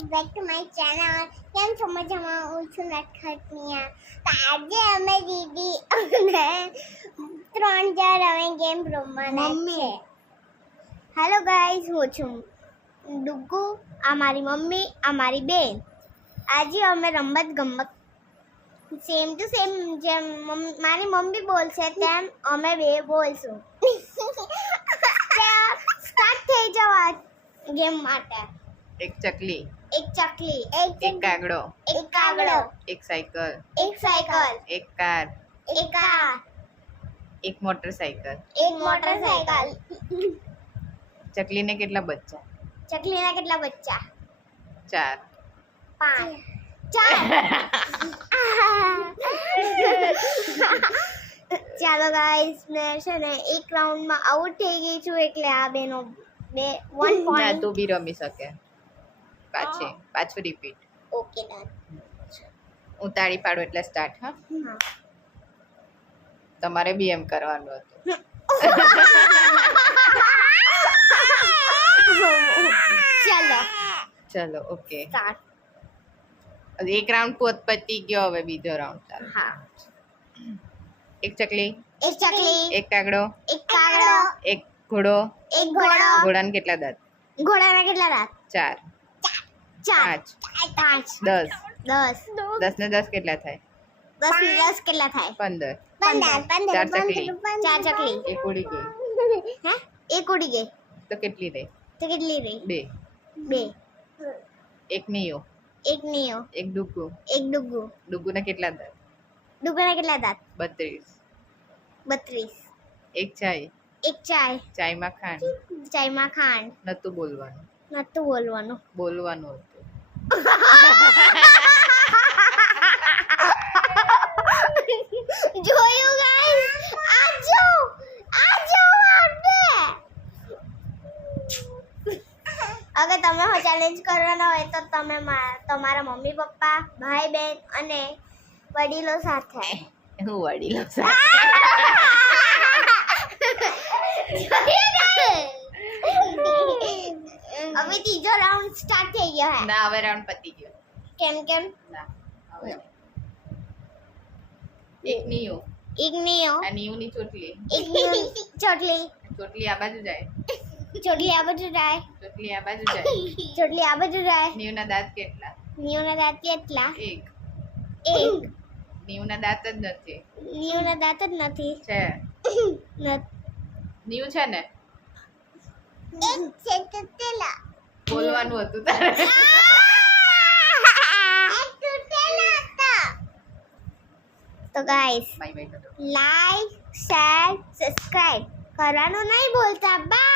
Guys back to my channel. કેમ છો? મજામાં? હું છું નટખટનિયા. તો આજે અમે દીદી અને 3-4 અમે ગેમ રમવાના છે. હેલો ગાઈસ, હું છું ડુગુ, આ મારી મમ્મી, આ મારી બેન. આજે અમે રમત ગમત સેમ ટુ સેમ જેમ મારી મમ્મી બોલશે તેમ અમે બે બોલશું. સ્ટાર્ટ થઈ જાવ આ ગેમ માટે. એક ચકલી, એક ચકલી, એક કાગડો, એક કાગડો, એક સાયકલ, એક સાયકલ, એક કાર, એક કાર, એક મોટરસાયકલ. એક મોટરસાયકલ. ચકલીને કેટલા બચ્ચા? ચકલીના કેટલા બચ્ચા? 4. 5. 4. ચાલો ગાઈસ, મેં છે ને એક રાઉન્ડમાં આઉટ થઈ ગઈ છું, એટલે આ બેનો 1 ના, પોઈન્ટ. તું બી રમી શકે. પાછું રિપીટ. Okay done. હું તાળી પાડું એટલે સ્ટાર્ટ. હા, તમારે બી એમ કરવાનું હતું. ચાલો ચલો, ઓકે. સ્ટાર્ટ. એક રાઉન્ડ પતી ગયો, હવે બીજો રાઉન્ડ ચાલો. હા. એક ચકલી, એક ચકલી, એક કાગડો, એક કાગડો, એક ઘોડો. એક ઘોડો. ઘોડાને કેટલા દાંત? ઘોડાના કેટલા દાંત? 4. 4. 5, 10. 10. 10 ને 10 કેટલા થાય? 10 ને 10 કેટલા થાય? 15. 15. 4 ચકલી. 4 ચકલી. એક ઉડી ગઈ હે? એક ઉડી ગઈ તો કેટલી રહી? તો કેટલી રહી? 2. 2. એક નિયો, એક નિયો, એક ડુગુ. એક ડુગુ. ડુગુને કેટલા દાંત? ડુગુના કેટલા દાંત? 32. 32. એક ચાય, એક ચાય, ચાયમાં ખાંડ. ચાયમાં ખાંડ. નતું બોલવાનું, નતું બોલવાનું. બોલવાનું હતું. જોયું ગાઈસ? આજો આપને. અગર તમે હો ચેલેન્જ કરવાના હોય તો તમે તમારા મમ્મી પપ્પા, ભાઈ બહેન અને વડીલો સાથે. હું વડીલો હવે ત્રીજો રાઉન્ડ સ્ટાર્ટ થઈ ગયો હે. ના, હવે રાઉન્ડ પતી ગયો. કેમ ના, હવે એક નિયો. એક નિયો, આ નિયોની ચોટલી. એક નિયો ચોટલી, ચોટલી આ બાજુ જાય, ચોટલી આ બાજુ જાય, ચોટલી આ બાજુ જાય. ચોટલી આ બાજુ જાય. નિયોના દાંત કેટલા? નિયોના દાંત કેટલા? 1. 1. નિયોના દાંત જ નથી. નિયોના દાંત જ નથી. છે. નિયું છે ને? એક છે તૂટેલા. બોલવાનું હતું તારે. એક તૂટેલા હતા. તો ગાઈસ, બાય બાય કરો. લાઈક, શેર, સબસ્ક્રાઇબ કરવાનું નહીં ભૂલતા. બાય.